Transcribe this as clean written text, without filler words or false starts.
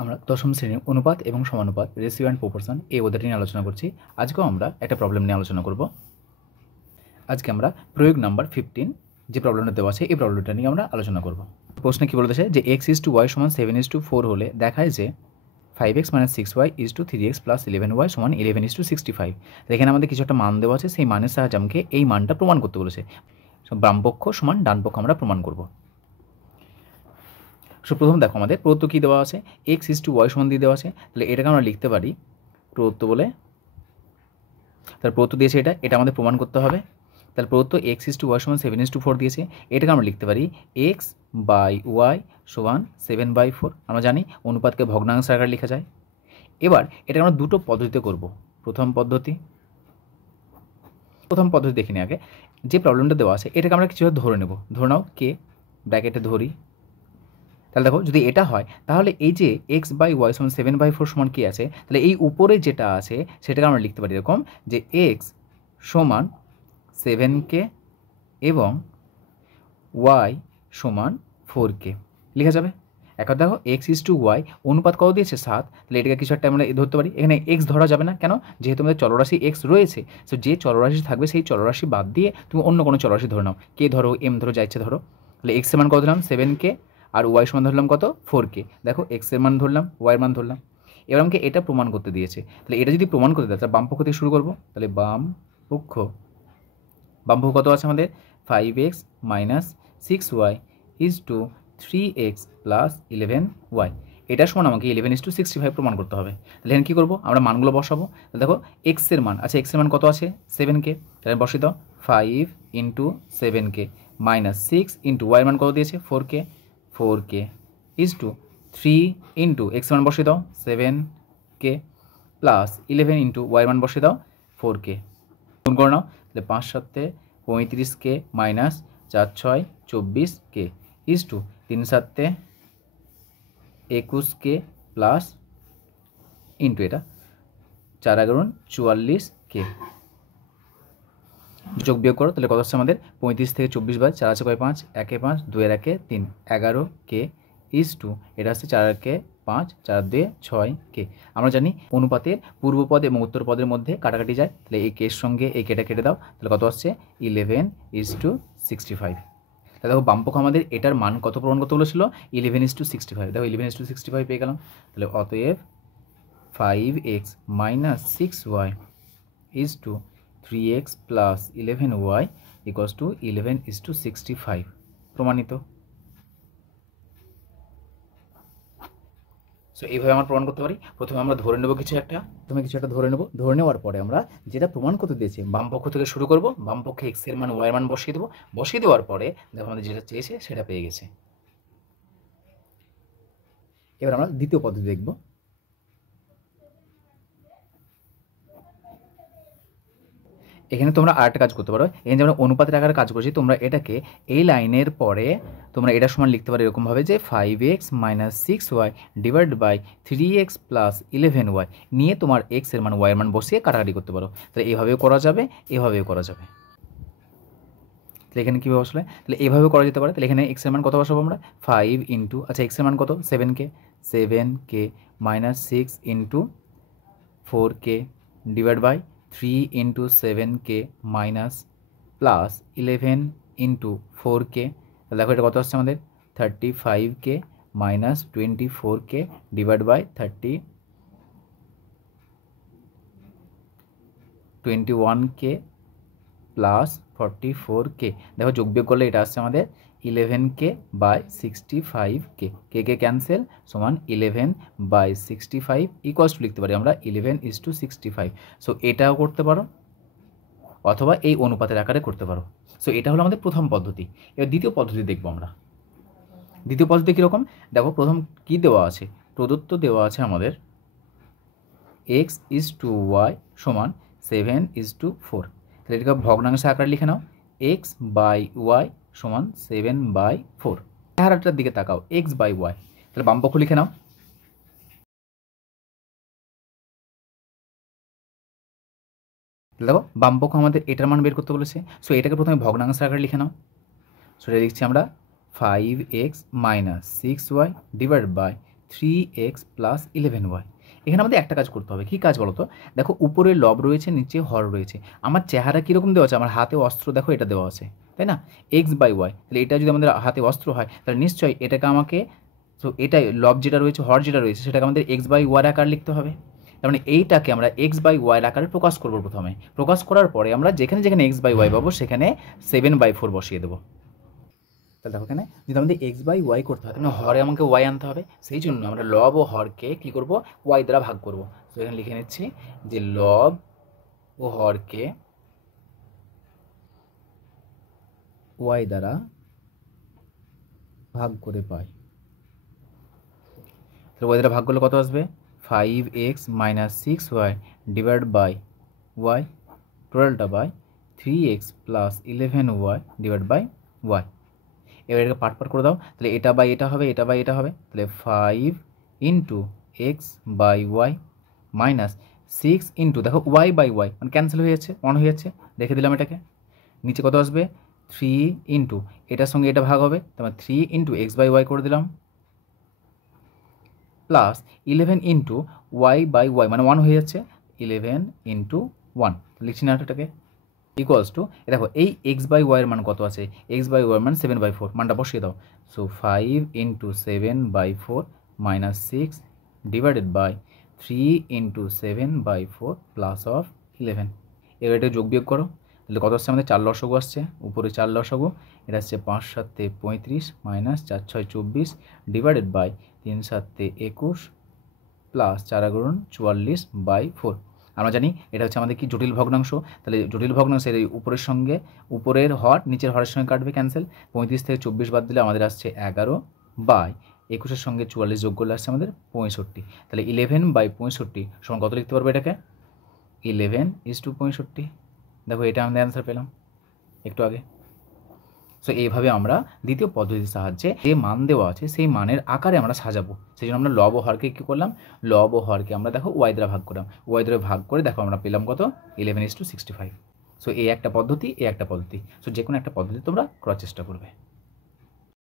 আমরা দশম শ্রেণীর অনুপাত এবং সমানুপাত রেশিও অ্যান্ড প্রপোর্শন এই অধ্যায়টি নিয়ে আলোচনা করছি। আজকেও আমরা একটা প্রবলেম নিয়ে আলোচনা করব। আজকে আমরা প্রয়োগ নাম্বার 15 যে প্রবলেমটা দেওয়া আছে এই প্রবলেমটা নিয়ে আমরা আলোচনা করব। প্রশ্নে কী বলতেছে যে x/y = 7/4 হলে দেখায় যে 5x - 6y = 3x + 11y = 11/65। এখানে আমাদের কিছু একটা মান দেওয়া আছে, সেই মানের সাহায্যে আমাকে এই মানটা প্রমাণ করতে বলেছে। বাম পক্ষ সমান ডান পক্ষ আমরা প্রমাণ করব। সো প্রথম দেখো আমাদের প্রদত্ত কী দেওয়া আছে, x/y সমান দিয়ে দেওয়া আছে, তাহলে এটাকে আমরা লিখতে পারি প্রদত্ত বলে। তাহলে প্রদত্ত দিয়েছে এটা আমাদের প্রমাণ করতে হবে। তাহলে প্রদত্ত x/y = 7/4 দিয়েছে, এটাকে আমরা লিখতে পারি x/y = 7/4। আমরা জানি অনুপাতকে ভগ্নাংশ আকারে লেখা যায়। এবার এটা আমরা দুটো পদ্ধতিতে করব। প্রথম পদ্ধতি দেখে নিই আগে। যে প্রবলেমটা দেওয়া আছে এটাকে আমরা কিছু ধরে নেব। ধরে নাও কে, ব্র্যাকেটে ধরি। তাহলে দেখো যদি এটা হয় তাহলে এই যে x/y = 7/4 সমান কী আছে, তাহলে এই উপরে যেটা আছে সেটাকে আমরা লিখতে পারি এরকম যে x = 7k এবং y = 4k লেখা যাবে। এখন দেখো x/y অনুপাত কত দিয়েছে 7, তাহলে এটাকে কিছু একটা আমরা ধরতে পারি। এখানে x ধরা যাবে না, কেন? যেহেতু আমাদের চলরাশি x রয়েছে। সো যে চলরাশি থাকবে সেই চলরাশি বাদ দিয়ে তুমি অন্য কোনো চলরাশি ধরে নাও, কে ধরো, m ধরো, যা ইচ্ছে ধরো। তাহলে x এর মান কত ধরলাম 7k আর y সমান ধরলাম কত 4k। দেখো x এর মান ধরলাম, y এর মান ধরলাম। এবার আমাকে এটা প্রমাণ করতে দিয়েছে। তাহলে এটা যদি প্রমাণ করতে দেয় তাহলে বাম পক্ষ থেকে শুরু করব। তাহলে বাম পক্ষ কত আছে আমাদের 5x - 6y = 3x + 11y। এটা সমান আমাকে 11/65 প্রমাণ করতে হবে। তাহলে এখানে কী করবো, আমরা মানগুলো বসাবো। তাহলে দেখো x এর মান আছে, x এর মান কত আছে 7k, তাহলে বসিয়ে দাও 5 × 7k - 6 × y এর মান কত দিয়েছে 4k = 3 × x এর মান বসিয়ে দাও 7k + 11 × y এর মান বসিয়ে দাও 4k। গুণ করে নাও, তাহলে 5 × 7 = 35k - 4 × 6 = 24k = 3 × 7 = 21k plus into এটা 4 × 11 = 44k। যোগ বিয়োগ করো, তাহলে কত হচ্ছে আমাদের 35 থেকে 24 বাদ, 4 আছে কয় 5, 1 এ 5, 2 এর 1 এ 3, 11k এটা হচ্ছে 4 একে 5, 4 2 6k। আমরা জানি অনুপাতের পূর্বপদ এবং উত্তরপদের মধ্যে কাটাকাটি যায়, তাহলে এই কের সঙ্গে এই কেটা কেটে দাও, তাহলে কত আসছে 11/65। তাহলে দেখো বামপক্ষ আমাদের এটার মান কত প্রমাণ করতে বলেছিল 11/65। দেখো 11/65 পেয়ে গেলাম। তাহলে অতএব 5x - 6y = 3x + 11y = 11/65 প্রমাণিত। সো এইভাবে আমরা প্রমাণ করতে পারি। প্রথমে আমরা ধরে নেব কিছু একটা ধরে নেওয়ার পরে আমরা যেটা প্রমাণ করতে দিয়েছি বাম পক্ষ থেকে শুরু করব। বাম পক্ষে x এর মান y এর মান বসিয়ে দেবো। বসিয়ে দেওয়ার পরে দেখো আমাদের যেটা চেয়েছে সেটা পেয়ে গেছে। এবার আমরা দ্বিতীয় পদ্ধতি দেখব। এখানে তোমরা আরেকটা কাজ করতে পারো। এখানে যেমন অনুপাতের আকারে কাজ করছি, তোমরা এটাকে এই লাইনের পরে তোমরা এটা সমান লিখতে পারো এরকমভাবে যে 5x - 6y / 3x + 11y নিয়ে তোমার x এর মান y এর মান বসিয়ে কাটাকাটি করতে পারো। তাহলে এভাবেও করা যাবে, এভাবেও করা যাবে। তাহলে এখানে কীভাবে বসলে, তাহলে এভাবেও করা যেতে পারে। তাহলে এখানে x এর মান কত বসাবো আমরা 5 × আচ্ছা x এর মান কত 7k - 6 × 4k / 3 × 7k plus 11 × 4k। তাহলে দেখো এটা কত আসছে আমাদের 35k - 24k / 21k plus 44k। দেখো যোগ বিয়োগ করলে এটা আসছে আমাদের 11k / 65k। কে ক্যান্সেল সমান 11/65 = লিখতে পারি আমরা 11/65। সো এটাও করতে পারো অথবা এই অনুপাতের আকারে করতে পারো। সো এটা হলো আমাদের প্রথম পদ্ধতি। এবার দ্বিতীয় পদ্ধতি দেখবো আমরা। দ্বিতীয় পদ্ধতি কীরকম দেখো, প্রথম কি দেওয়া আছে, প্রদত্ত দেওয়া আছে আমাদের x/y = 7/4। তাহলে এটাকে ভগ্নাংশ আকারে লিখে নাও x/y = 7/4। চেহারাটার দিকে তাকাও x/y, তাহলে বামপক্ষ লিখে নাও। দেখো বামপক্ষ আমাদের এটার মান বের করতে বলেছে। সো এটাকে প্রথমে ভগ্নাংশ আকারে লিখে নাও। সো এটা লিখছি আমরা 5x - 6y / 3x plus 11y। এখানে আমাদের একটা কাজ করতে হবে, কী কাজ বলো তো? দেখো উপরে লব রয়েছে, নিচে হর রয়েছে। আমার চেহারা কীরকম দেওয়া আছে? আমার হাতে অস্ত্র দেখো এটা দেওয়া আছে, তাই না? এক্স বাই ওয়াই, তাহলে এটা যদি আমাদের হাতে অস্ত্র হয় তাহলে নিশ্চয়ই এটাকে আমাকে, তো এটাই লব যেটা রয়েছে, হর যেটা রয়েছে, সেটাকে আমাদের এক্স বাই ওয়াই আকার লিখতে হবে। তার মানে এইটাকে আমরা এক্স বাই ওয়াই আকারে প্রকাশ করবো প্রথমে। প্রকাশ করার পরে আমরা যেখানে যেখানে এক্স বাই ওয়াই পাবো সেখানে 7/4 বসিয়ে দেবো। তাহলে দেখো এখানে যদি আমাদের এক্স বাই ওয়াই করতে হয় তাহলে হরে আমাকে ওয়াই আনতে হবে, সেই জন্য আমরা লব ও হরকে কী করবো? ওয়াই দ্বারা ভাগ করবো। তো এখানে লিখে নিচ্ছি যে লব ও হরকে ওয়াই দ্বারা ভাগ করে পাই। তাহলে ওয়াই দ্বারা ভাগ করলে কত আসবে? 5x - 6y divide by y, টোটালটা by 3x plus 11y divide by y. এবার এটাকে পার্ট করে দাও, তাহলে এটা বাই এটা হবে, এটা বাই এটা হবে, তাহলে 5 into x by y minus 6 into, দেখো ওয়াই বাই ওয়াই মানে ক্যান্সেল হয়ে যাচ্ছে, 1 হয়ে যাচ্ছে, রেখে দিলাম এটাকে। নিচে কত আসবে? 3 ইন্টু এটার সঙ্গে এটা ভাগ হবে, তারপর 3 ইন্টু এক্স বাই ওয়াই করে দিলাম, plus 11 into y by y মানে 1 হয়ে যাচ্ছে, 11 ইন্টু 1 লিখছি না এটাকে, ইকুয়ালস টু, দেখো এই এক্স বাই ওয়াইয়ের মান কত আছে? এক্স বাই ওয়াই মান 7/4, মানটা বসিয়ে দাও। So 5 into 7/4 minus 6 divided by 3 into 7/4 plus of 11। এবার এটা যোগ বিয়োগ করো, তাহলে কত আসছে আমাদের? 4 লসাগু আসছে, উপরে 4 লসাগু, এটা আসছে 5 × 7 = 35 মাইনাস 4 × 6 = 24 ডিভাইডেড বাই 3 × 7 = 21 প্লাস 4 × 8 = 44/4। আমরা জানি এটা হচ্ছে আমাদের কি জটিল ভগ্নাংশ, তাহলে জটিল ভগ্নাংশের এই উপরের সঙ্গে উপরের হর নিচের হরের সঙ্গে কাটবে ক্যান্সেল, 35 থেকে 24 বাদ দিলে আমাদের আসছে 11/21 সঙ্গে 44 যোগ করলে আসছে আমাদের 65। তাহলে 11/65 সমান কত লিখতে পারবো এটাকে? 11:65। দেখো এটা আমাদের অ্যান্সার পেলাম একটু আগে। সো এইভাবে আমরা দ্বিতীয় পদ্ধতির সাহায্যে যে মান দেওয়া আছে সেই মানের আকারে আমরা সাজাবো। সেই জন্য আমরা লব ও হরকে কী করলাম? লব ও হরকে আমরা দেখো ওয়াই দ্বারা ভাগ করলাম, ওয়াই দ্বারা ভাগ করে দেখো আমরা পেলাম কত? 11:65। সো এই একটা পদ্ধতি, এই একটা পদ্ধতি। সো যে কোনো একটা পদ্ধতি তোমরা করার চেষ্টা করবে।